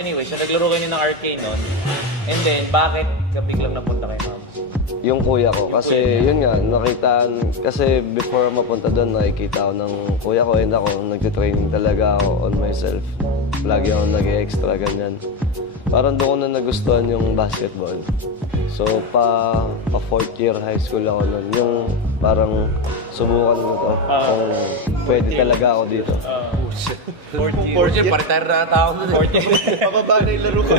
Anyway, so naglaro kayo ng Arcane nun. And then, bakit ka biglang napunta kay Ma'am? Yung kuya ko, kasi yun nga, kasi before mapunta doon, nakikita ako ng kuya ko and ako, nagtitraining talaga ako on myself. Lagi ako nag-extra, ganyan. Parang doon ko na nagustuhan yung basketball. So, pa 4th year high school ako nun. Yung parang subukan ko to, kung pwede talaga ako dito. 4th year, pare-tire na tao nun. 4th year. Pababa na yung laro ko.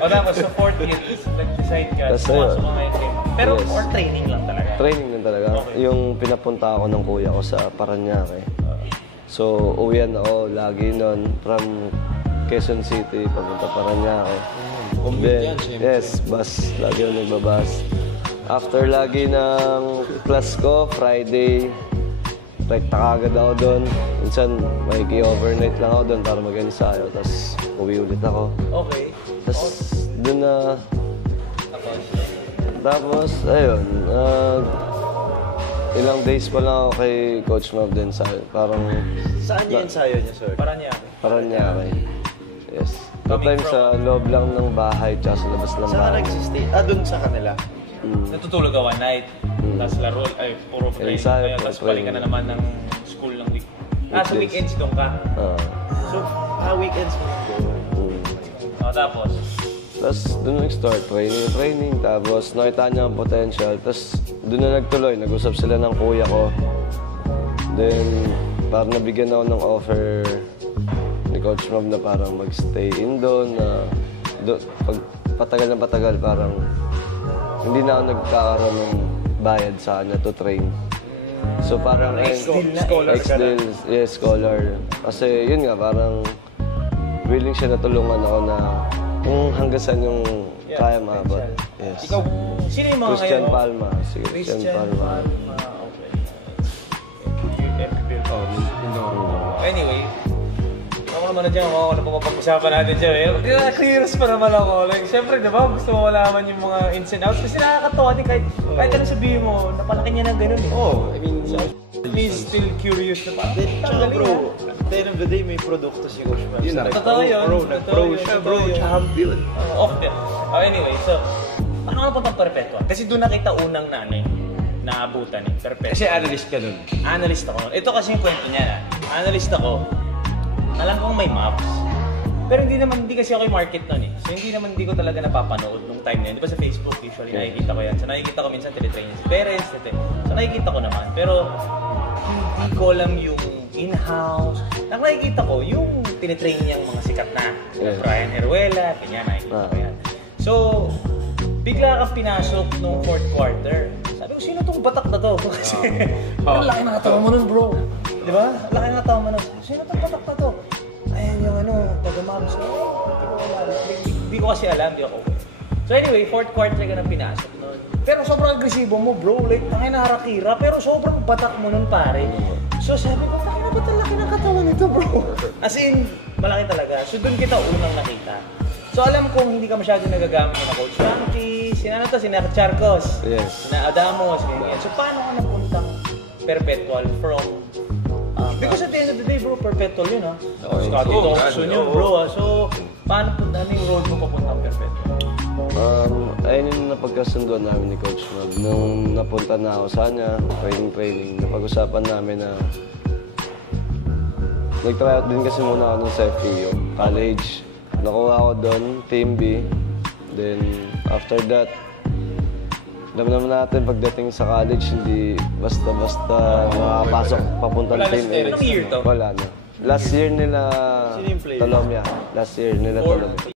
O tapos, sa 4th year, nag-decide ka, pumasok ka ngayon game. Pero, Yes. or training lang talaga? Training lang talaga. Okay. Yung pinapunta ako ng kuya ko sa Parañaque. So, uwian ako lagi nun from Quezon City, papunta Parañaque. Then, yes, bus. Lagi ako nagbabas. After lagi ng class ko, Friday, rekta kagad ako doon. Minsan, overnight lang ako doon para mag-ensayo. Tapos, uwi ulit ako. Okay. Tapos, doon na... Tapos, ayun, ilang days pa lang ako kay Coach Mav din sa parang... Saan yung ensayo niya, sir? Parañaque. Yes. Two times sa loob lang ng bahay, tsaka sa labas ng Saan ka bahay. nagsistay? Doon sa kanila. Natutulog ka one night, tapos laro, puro training. Ensayo, Tapos training. balik ka na naman ng school ng week. Sa weekends doon ka. So, weekends mo. Tapos? Tapos doon nag-start, training. Tapos nakita niya ang potential. Tapos doon na nagtuloy, nag-usap sila ng kuya ko. Then, parang nabigyan ako ng offer ni Coach Mav na parang mag-stay in doon. Pag patagal, parang hindi na ako nagkakaroon ng bayad sa kanya to train. So parang Scholar ka na. Yes, scholar. Kasi yun nga, parang willing siya na tulungan ako na kung hanggang saan yung kaya maabot. Yes. Ikaw, sino yung mga Christian ngayon? Palma. Si Christian Palma. Okay. Anyway, ako naman na dyan, ako na pumapag-usapan natin dyan. Curious pa naman ako. Like, syempre, di ba, gusto mo malaman yung mga ins and outs. Kasi nakakatawa din kahit anong sabihin mo, napalaki niya ng ganun eh. I mean, He's still curious na parang. tsaka bro, at the end of the day, may produkto si Coach Mav. Yun, totoo yun. Nag-pro siya, bro. Champion. Okay. Anyway, so, paano ka napuntang Perpetua? Kasi doon nakita unang naabutan eh, Perpetua. Kasi analyst ka nun. Analyst ako. Ito kasi yung kwento niya. Analyst ako. Alam kong may maps. Pero hindi kasi ako yung market nun eh. So hindi ko talaga napapanood nung time na yun. Di ba sa Facebook usually nakikita ko yan. So nakikita ko minsan teletrain si Perez. So nakikita ko naman. Pero hindi ko alam yung in-house. Ang nakikita ko yung tinitrain niyang mga sikat na. Yes. Brian Heruela, ganyan, nakikita ko yan. So, bigla kang pinasok nung 4th quarter. Sabi ko, sino tong batak na to? Kasi, ang laki ng katawan mo nun, bro. Di ba? Laki ng katawan mo nun. Sino tong batak na to? Ayan yung taga-mabs. Hindi ko kasi alam, di ako. So anyway, 4th quarter ka na pinasok nun. Pero sobrang agresibo mo, bro. Like, tangin na harakira. Pero sobrang batak mo nun, pare. So sabi ko, tangin na ba't ang laki ng katawan nito, bro? As in, malaki talaga. So doon kita unang nakita. So alam kong hindi ka masyadong nagagamit na Coach Frankie, sina Charcos, Yes. sina Adamos, ganyan. So paano ka napuntang Perpetual from... because at the end of the day, bro, Perpetual yun, ha? Scotty Thompson yun, bro, ha? So, paano yung road mo papuntang Perpetual? Ayun yung napagkasunduan namin ni Coach Mav. Nung napunta na ako sa kanya, training, napag-usapan namin na nag-try out din kasi muna ako ng sa FEU, college. Nakuha ako doon, Team B. Then, after that, alam naman natin pagdating sa college, hindi basta-basta makapasok papuntang Team A. Anong year to? Wala na. Last year nila Sino yung player? Talomia. Last year nila Talomia.